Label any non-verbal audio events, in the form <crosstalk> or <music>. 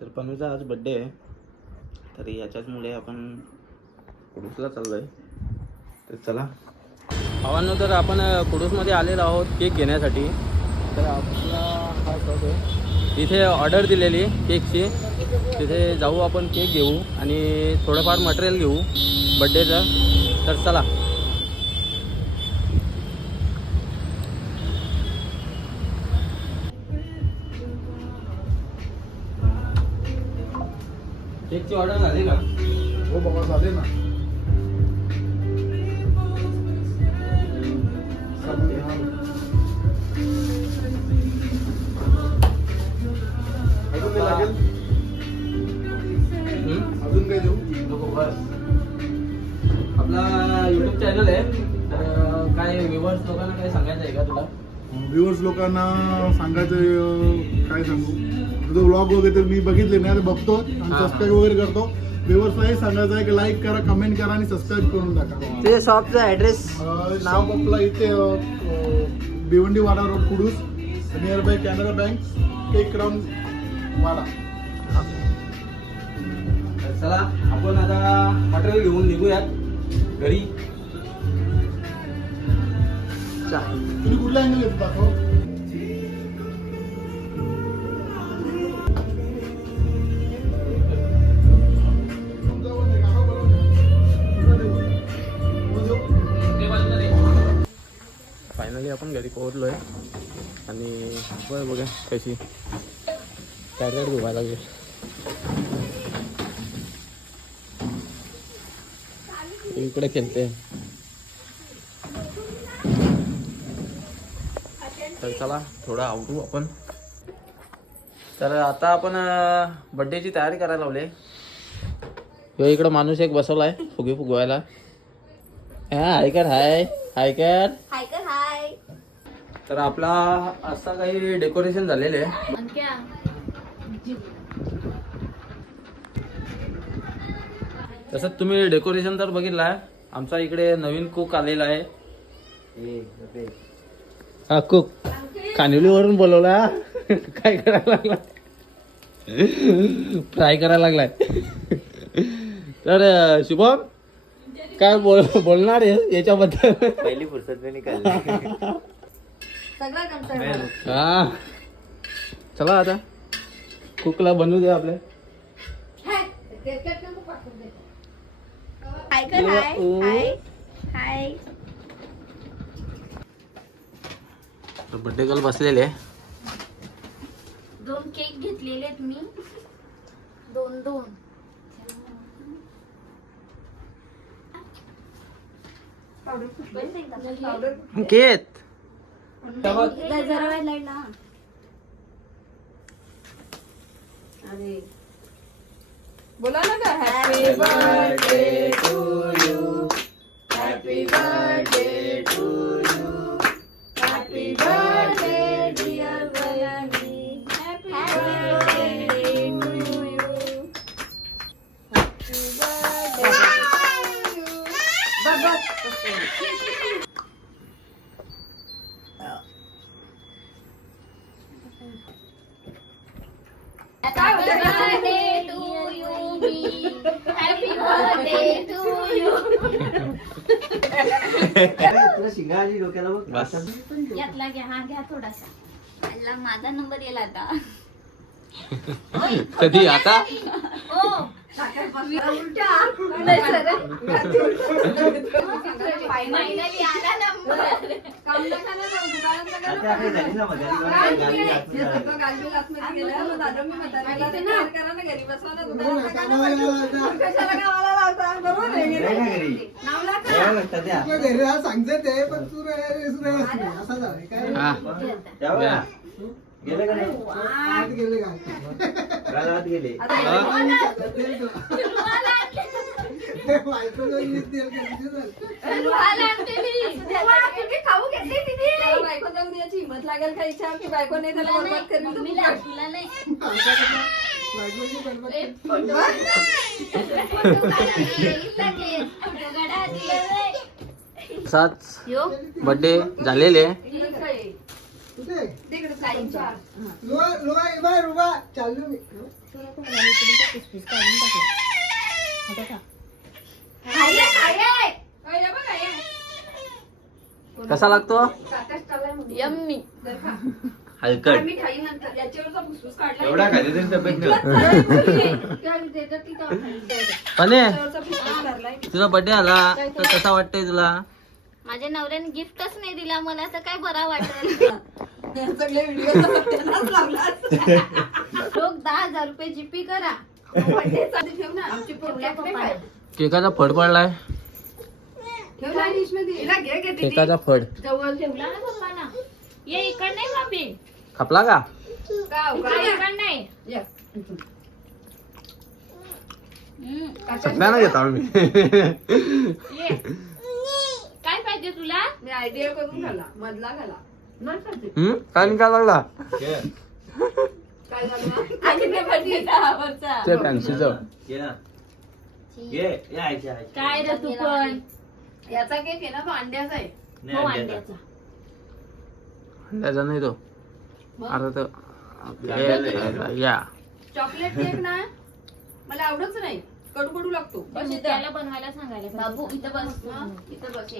तर पनूचा आज बड्डे आहे. तर याच्याचमुळे आपण कुडूसला चाललो आहे तर चला. भावांनो तर आपण कुडूसमध्ये आलेलो आहोत केक घेण्यासाठी. तर आपला हा शॉप आहे. तिथे ऑर्डर दिलेली केकची. तिथे जाऊ आपण केक घेऊ आणि थोडंफार मटेरियल घेऊ बड्डेचं तर चला. केकची ऑर्डर झाली का? हो बाबा झाले ना. अजून काही लागेल? हम्म? अजून काही देऊ? नको बस. आपला युट्यूब चॅनल आहे. तर काय व्ह्युअर्स लोकांना काय सांगायचं आहे का तुला? व्ह्युअर्स लोकांना सांगायचं काय सांगू? तुझं व्लॉग वगैरे तर मी बघितले नाही ते बघतो आणि. सबस्क्राईब वगैरे करतो. व्ह्युअर्सलाही सांगायचं आहे की लाईक करा कमेंट करा आणि सबस्क्राईब करून टाका. ते शॉपचा ॲड्रेस नाव? आपला इथे Bhiwandi Wada road Kudus near by Canara bank cake crown Wada. चला आपण आता मटेरियल घेऊन निघूयात. घरी. तुम्ही कुठला अँगल येतो दाखव फायनली आपण घरी पोहोचलो आहे आणि बरं बघा कशी. कॅरेट धुवायला लागेल. इकडे खेळते. तर चला थोडं आवडू आपण. तर आता आपण बड्डेची तयारी करायला लावले. ह्यो इकडं माणूस एक बसवलाय फुगे फुगवायला. हा ऐकर हाय. ऐकर हाय कर हाय. तर आपला असं काही डेकोरेशन झालेलं आहे. तसंच तुम्ही डेकोरेशन तर बघितलं आहे आमचा इकडे नवीन कुक आलेला आहे. हा कुक कानिवलीवरून बोलवला. काय करायला लागला? फ्राय करायला लागलाय. तर शुभम काय बोल बोलणार आहे याच्याबद्दल? पहिली फुर्सत में हा. चला आता. कुकला बनवू दे. आपल्या हाय कर हाय हाय बड्डे गर्ल बसलेले. दोन केक घेतलेले आहेत मी. दोन दोन. केत जरा वेळ लाइट ना बोला ना का हॅपी बर्थडे तुला शिंगा आली डोक्याला बघ बस. यातला घ्या हा घ्या थोडासा. अल्ला माझा नंबर येईल आता कधी? आता? हो. सांगते ते पण तू असा झालं काय. गेले का नाही? आत गेले का? आता बायको जाऊन द्यायची हिंमत लागेल का विचार की बायको नाही त्याला तुला बरबाद नाही, करेल तर मम्मीला, तू तुला नाही. बायकोची ए, फोटो फोटो काढा, इथला घे. फोटो काढा आधी. असाच यो. बड्डे झालेले. हा. कसा लागतो. यम्मी. हलकट. एवढा खाली तरी तब्येत तुझा बर्थडे आला तर कसा वाटतंय तुला? माझ्या नवऱ्याने गिफ्टच नाही दिला मला तर काय बरा वाटेल? <laughs> सगळे व्हिडिओ लावला लोक दहा हजार रुपये जीपी करा. ठेव ना. आमची ठेवल्या पोरगी पप्पाने. केकाचा फड पडलाय. ठेव ना डिशमध्ये? हिला घे घे दीदी. केकाचा फड. जवळ ठेवला ना पप्पाना ये इकड नाही बाबी खपला का? गाव, इकड गाव. इकड नाही. ये. हम्म, सगळ्यांना घेतो आम्ही. ये. काय पाहिजे तुला? मी आयडिया करून घाला. मधला घाला. हम्म? काय लागला? काय रे तू पण? याचा केक आहे ना तो अंड्याचा आहे. नाही, हो अंड्याचा. अंड्याचा. अंड्याचा नाही तो. आता तो. या. चॉकलेट केक ना मला आवडच नाही. कडू कडू लागतो. त्याला बनवायला सांगायला बाबू इथं बस. इथं बस.